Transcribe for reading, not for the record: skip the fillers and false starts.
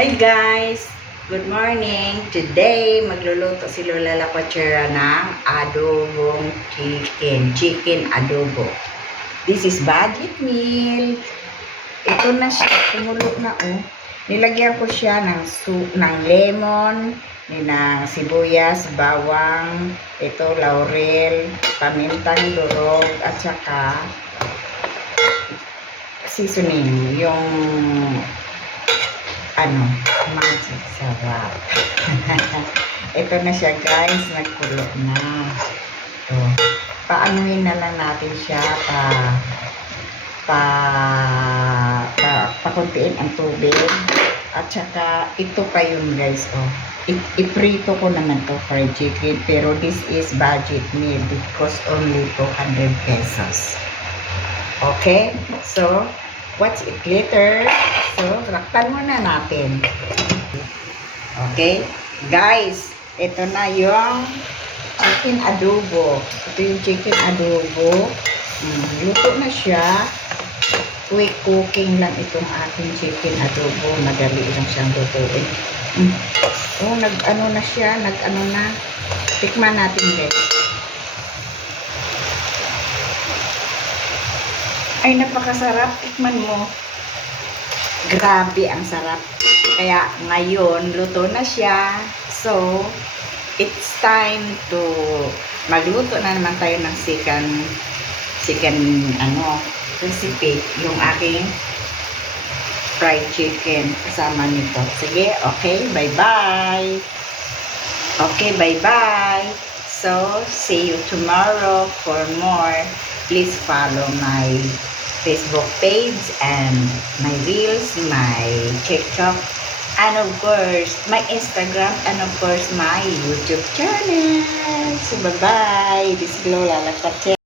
Hi guys! Good morning! Today, magluluto si Lola Lacuachera ng adobong chicken. Chicken adobo. This is budget meal. Ito na siya. Kumulo na oh. Nilagyan ko siya ng lemon, ng sibuyas, bawang, ito laurel, pamintang durog, at saka seasoning. Yung magic sarap. Ito na siya guys, nagkulo na. Ito. Paanuhin na lang natin siya pakuntiin ang tubig. At saka ito pa yun guys, oh. Iprito ko naman to fried chicken, pero this is budget meal because only 200 pesos. Okay? So, watch it later. So, raktan muna natin. Okay? Guys, ito na yung chicken adobo. Ito yung chicken adobo. Luto na siya. Quick cooking lang itong ating chicken adobo. Madali lang siyang lutuin. Oh, nag-ano na siya. Nag-ano na. Tikman natin guys. Ay, napakasarap. Tikman mo. Grabe, ang sarap. Kaya, ngayon, luto na siya. So, it's time to magluto na naman tayo ng second recipe. Yung aking fried chicken kasama nito. Sige, okay, bye-bye. Okay, bye-bye. So, see you tomorrow for more. Please follow my Facebook page and my reels, my TikTok, and of course, my Instagram, and of course, my YouTube channel. So, bye-bye. This is Lola Lacuachera.